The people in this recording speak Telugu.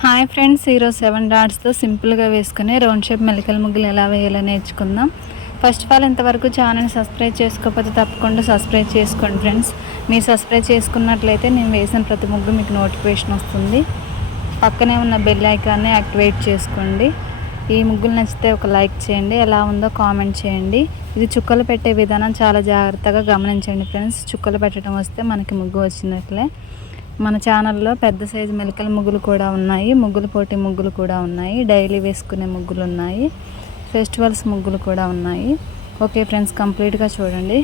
హాయ్ ఫ్రెండ్స్, ఈరోజు 7 డాట్స్తో సింపుల్గా వేసుకుని రౌండ్ షేప్ మెలికల ముగ్గులు ఎలా వేయాలో నేర్చుకుందాం. ఫస్ట్ ఆఫ్ ఆల్ ఇంతవరకు ఛానల్ సబ్స్క్రైబ్ చేసుకోకపోతే తప్పకుండా సబ్స్క్రైబ్ చేసుకోండి ఫ్రెండ్స్. మీరు సబ్స్క్రైబ్ చేసుకున్నట్లయితే నేను వేసిన ప్రతి ముగ్గు మీకు నోటిఫికేషన్ వస్తుంది. పక్కనే ఉన్న బెల్ ఐకాన్ని యాక్టివేట్ చేసుకోండి. ఈ ముగ్గులు నచ్చితే ఒక లైక్ చేయండి, ఎలా ఉందో కామెంట్ చేయండి. ఇది చుక్కలు పెట్టే విధానం చాలా జాగ్రత్తగా గమనించండి ఫ్రెండ్స్. చుక్కలు పెట్టడం వస్తే మనకి ముగ్గు వచ్చినట్లే. మన ఛానల్లో పెద్ద సైజు మెలికల ముగ్గులు కూడా ఉన్నాయి, ముగ్గులు పోటీ ముగ్గులు కూడా ఉన్నాయి, డైలీ వేసుకునే ముగ్గులు ఉన్నాయి, ఫెస్టివల్స్ ముగ్గులు కూడా ఉన్నాయి. ఓకే ఫ్రెండ్స్, కంప్లీట్గా చూడండి.